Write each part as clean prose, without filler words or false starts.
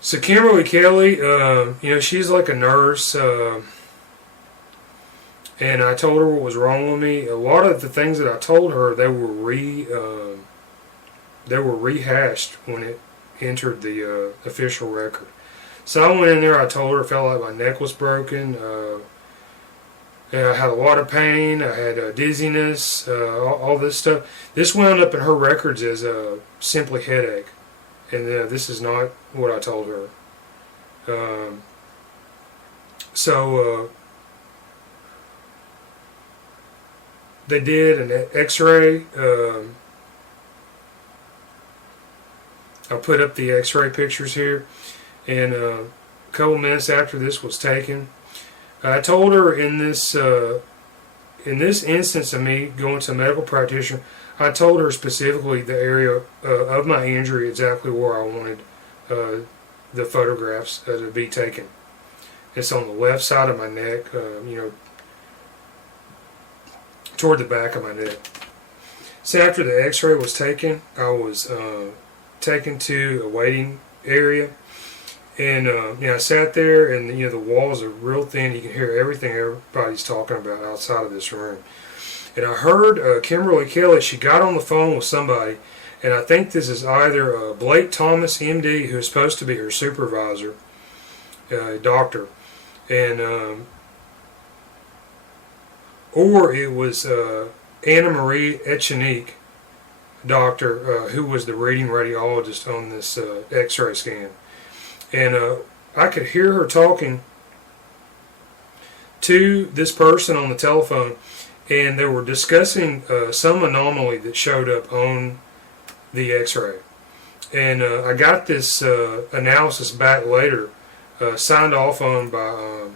So Kimberly Kelly, she's like a nurse, and I told her what was wrong with me. A lot of the things that I told her, they were rehashed when it entered the official record. So I went in there. I told her I felt like my neck was broken. I had a lot of pain. I had dizziness. All this stuff. This wound up in her records as simply headache. And this is not what I told her. They did an x-ray. I'll put up the x-ray pictures here. And a couple minutes after this was taken, I told her in this instance of me going to a medical practitioner, I told her specifically the area of my injury, exactly where I wanted the photographs to be taken. It's on the left side of my neck, toward the back of my neck. So after the x-ray was taken, I was taken to a waiting area. And I sat there, and the walls are real thin. You can hear everything everybody's talking about outside of this room. And I heard Kimberly Kelly. She got on the phone with somebody, and I think this is either Blake Thomas M.D., who is supposed to be her supervisor, doctor, and or it was Ana Maria Echenique, doctor, who was the reading radiologist on this X-ray scan. And I could hear her talking to this person on the telephone, and they were discussing some anomaly that showed up on the x-ray. And I got this analysis back later, signed off on by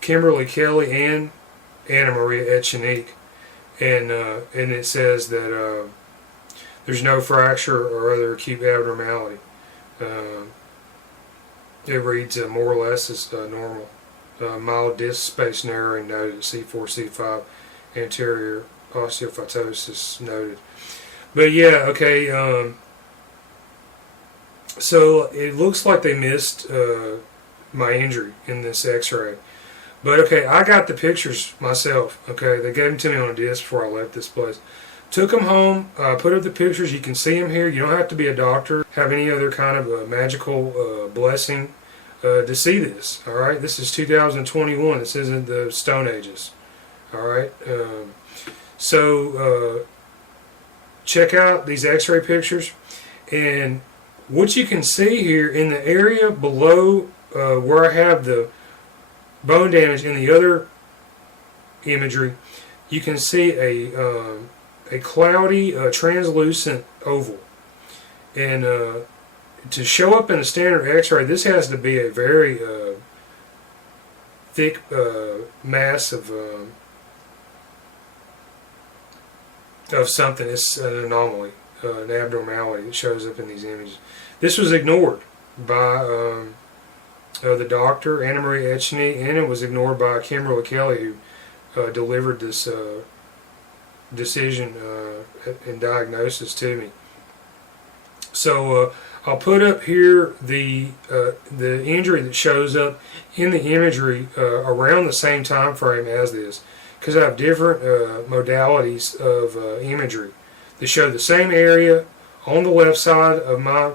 Kimberly Kelly and Ana Maria Echenique. And it says that there's no fracture or other acute abnormality. It reads more or less as normal. Mild disc space narrowing noted, C4, C5, anterior osteophytosis noted. But yeah, okay, so it looks like they missed my injury in this x-ray. But okay, I got the pictures myself, okay? They gave them to me on a disc before I left this place. Took them home, put up the pictures. You can see them here. You don't have to be a doctor, have any other kind of magical blessing to see this. All right, this is 2021. This isn't the Stone Ages. All right, so check out these X-ray pictures, and what you can see here in the area below where I have the bone damage in the other imagery, you can see a cloudy, translucent oval. And to show up in a standard x-ray, this has to be a very thick mass of something. It's an anomaly, an abnormality that shows up in these images. This was ignored by the doctor, Ana Maria Echenique, and it was ignored by Kimberly Kelly, who delivered this decision and diagnosis to me. So I'll put up here the injury that shows up in the imagery around the same time frame as this, because I have different modalities of imagery that show the same area on the left side of my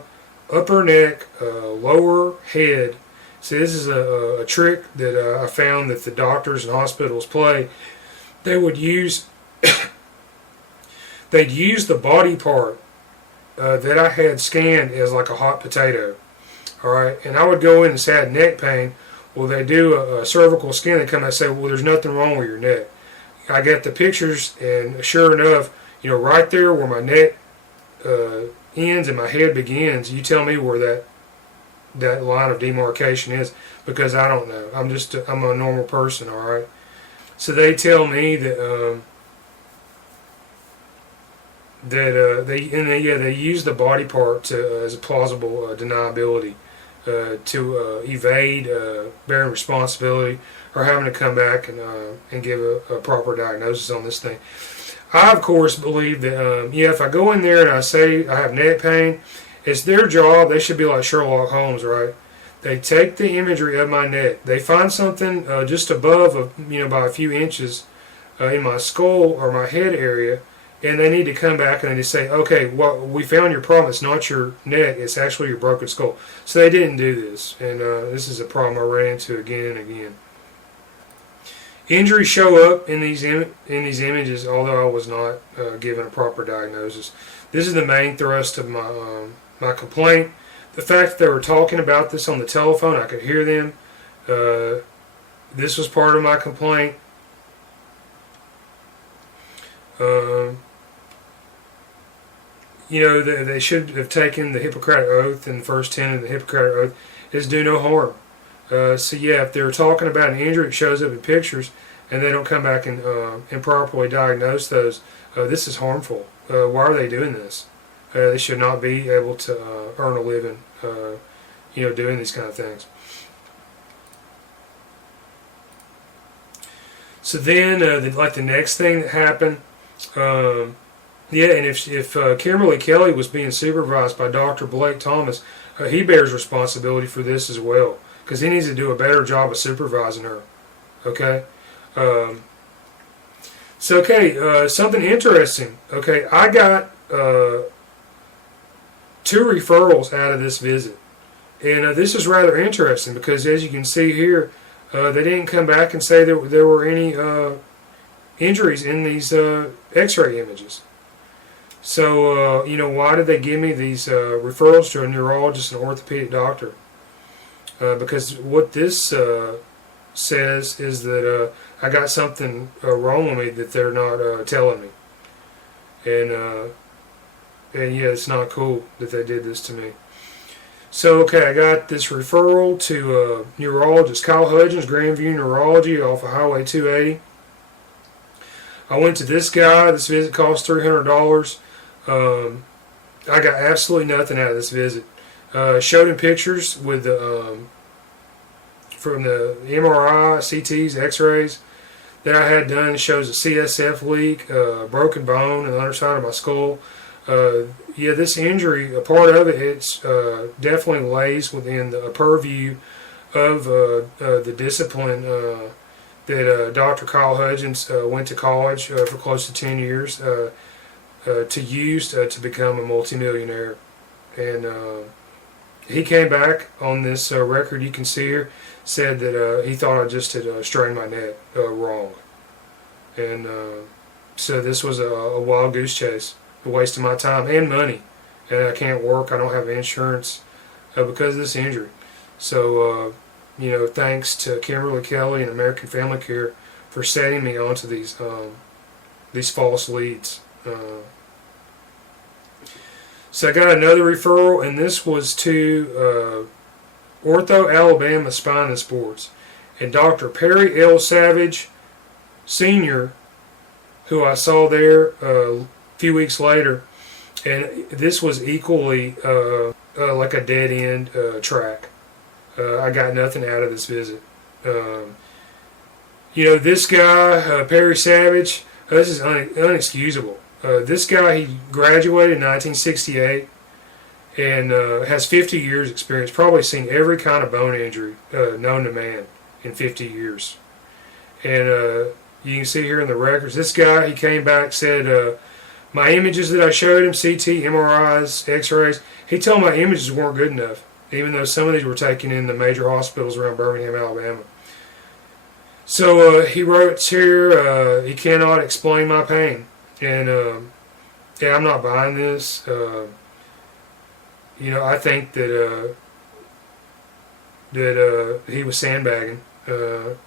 upper neck, lower head. See, this is a trick that I found that the doctors and hospitals play. They would use they'd use the body part that I had scanned as like a hot potato. All right, and I would go in and say I had neck pain. Well, they do a cervical scan. They come and say, well, there's nothing wrong with your neck. I get the pictures, and sure enough, right there where my neck ends and my head begins, you tell me where that line of demarcation is, because I don't know. I'm a normal person, all right. So they tell me that they use the body part as a plausible deniability to evade bearing responsibility or having to come back and give a proper diagnosis on this thing. I, of course, believe that if I go in there and I say I have neck pain It's their job. They should be like Sherlock Holmes, right? They take the imagery of my neck. They find something just above, by a few inches in my skull or my head area, and they need to come back and they say, okay, well, we found your problem. It's not your neck. It's actually your broken skull. So they didn't do this, and this is a problem I ran into again and again. Injuries show up in these images, although I was not given a proper diagnosis. This is the main thrust of my complaint. The fact that they were talking about this on the telephone, I could hear them. This was part of my complaint. They should have taken the Hippocratic Oath, and the first tenet of the Hippocratic Oath is do no harm. So yeah, if they're talking about an injury that shows up in pictures and they don't come back and properly diagnose those, this is harmful. Why are they doing this? They should not be able to earn a living, doing these kind of things. So then, the next thing that happened, and if Kimberly Kelly was being supervised by Dr. Blake Thomas, he bears responsibility for this as well, because he needs to do a better job of supervising her. Okay? Something interesting. Okay, I got 2 referrals out of this visit. And this is rather interesting because, as you can see here, they didn't come back and say there were any injuries in these x-ray images. So, why did they give me these referrals to a neurologist and orthopedic doctor? Because what this says is that I got something wrong with me that they're not telling me. And yeah, it's not cool that they did this to me. So, okay, I got this referral to neurologist Kyle Hudgens, Grandview Neurology off of Highway 280. I went to this guy. This visit cost $300. I got absolutely nothing out of this visit. Showed him pictures with from the MRI, CTs, X-rays that I had done. It shows a CSF leak, broken bone in the underside of my skull. This injury, a part of it's definitely lays within the purview of the discipline that Dr. Kyle Hudgens went to college for close to 10 years to use to become a multimillionaire. And he came back on this record you can see here, said that he thought I just had strained my neck wrong. And so this was a wild goose chase. A waste of my time and money, and I can't work. I don't have insurance because of this injury. So, thanks to Kimberly Kelly and American Family Care for setting me onto these false leads. So I got another referral, and this was to OrthoAlabama Spine Sports, and Dr. Perry L. Savage, Sr., who I saw there few weeks later, and this was equally like a dead end track. I got nothing out of this visit. This guy, Perry Savage, this is unexcusable. This guy, he graduated in 1968 and has 50 years experience, probably seen every kind of bone injury known to man in 50 years. And you can see here in the records, this guy, he came back, said, my images that I showed him, CT, MRIs, X-rays, he told my images weren't good enough, even though some of these were taken in the major hospitals around Birmingham, Alabama. So he wrote here, he cannot explain my pain. And I'm not buying this. I think that he was sandbagging, and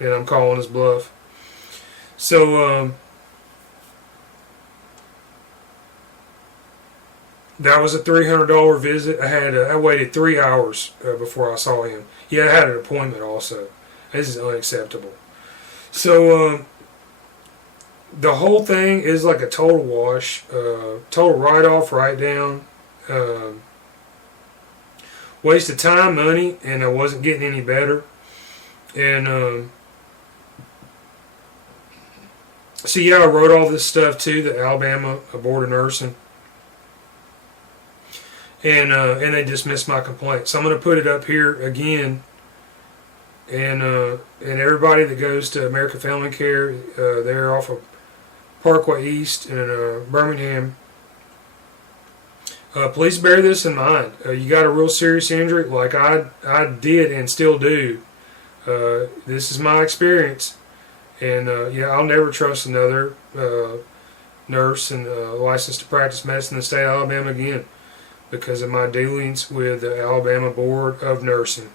I'm calling his bluff. So that was a $300 visit. I waited 3 hours before I saw him. Yeah, I had an appointment also. This is unacceptable. So the whole thing is like a total wash, total write-off, write-down, waste of time, money, and I wasn't getting any better. And so yeah, I wrote all this stuff to the Alabama Board of Nursing. and they dismissed my complaint. So I'm going to put it up here again. And everybody that goes to American Family Care, they're off of Parkway East in Birmingham. Please bear this in mind. You got a real serious injury, like I did and still do. This is my experience, and yeah, I'll never trust another nurse and licensed to practice medicine in the state of Alabama again because of my dealings with the Alabama Board of Nursing.